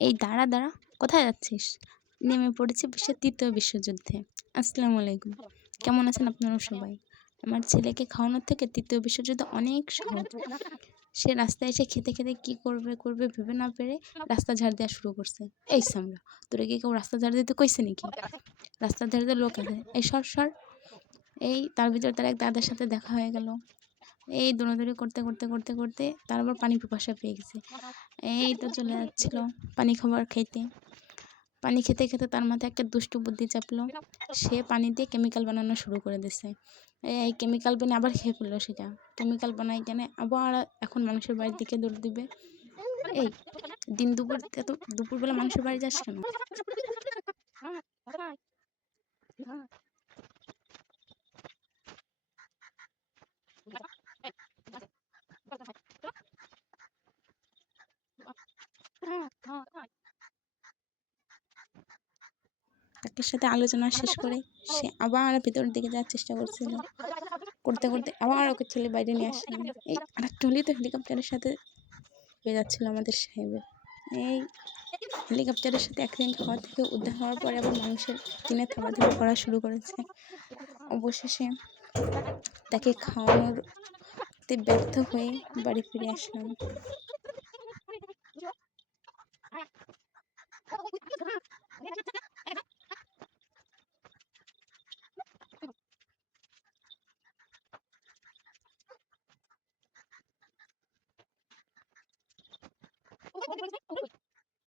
এই দাঁড়া দাঁড়া, কোথায় যাচ্ছিস? নেমে পড়েছি বিশ্বের ৩য় বিশ্বযুদ্ধে। আসসালামু আলাইকুম। কেমন আছেন আপনারা সবাই? আমার ছেলেকে খাওয়ানোর থেকে ৩য় বিশ্বযুদ্ধ অনেক সহজ। সে রাস্তায় এসে খেতে খেতে কি করবে ভেবে না পেরে রাস্তা ঝাড় দেওয়া শুরু করছে। এই সামরা, তোরে কি কেউ রাস্তা ঝাড় দিতে কইছে নাকি? রাস্তার ধারে তো লোক আছে, এই সর সর। এই তার ভিতর তার এক দাদার সাথে দেখা হয়ে গেল। এই দৌড়াদৌড়ি করতে করতে করতে করতে তার আবার পানি পিপাসা পেয়ে গেছে। এই তো চলে যাচ্ছিল পানি খাবার খাইতে। পানি খেতে খেতে তার মাথায় একটা দুষ্টু বুদ্ধি চাপলো। সে পানি দিয়ে কেমিক্যাল বানানো শুরু করে দিছে। এই কেমিক্যাল বানিয়ে আবার খেয়ে ফেললো সেটা। কেমিক্যাল বানাই কেন আবার এখন মানুষের বাড়ির দিকে দৌড় দিবে। এই দিন দুপুর এত দুপুরবেলা মানুষের বাড়ি যাস কেন? কাকের সাথে আলোচনা শেষ করে সে আবার ভিতরের দিকে যাওয়ার চেষ্টা করছিল। করতে করতে আবার ওকে ঠেলে বাইরে নিয়ে আসলাম। এই আরেকটা হলেই তো হেলিকপ্টারের সাথে হয়ে যাচ্ছিল আমাদের সাহেবের। এই হেলিকপ্টারের সাথে অ্যাক্সিডেন্ট হওয়া থেকে উদ্ধার হওয়ার পরে আবার মানুষের কিনে থামাথামি করা শুরু করেছে। অবশেষে তাকে খাওয়ানোতে ব্যর্থ হয়ে বাড়ি ফিরে আসলাম।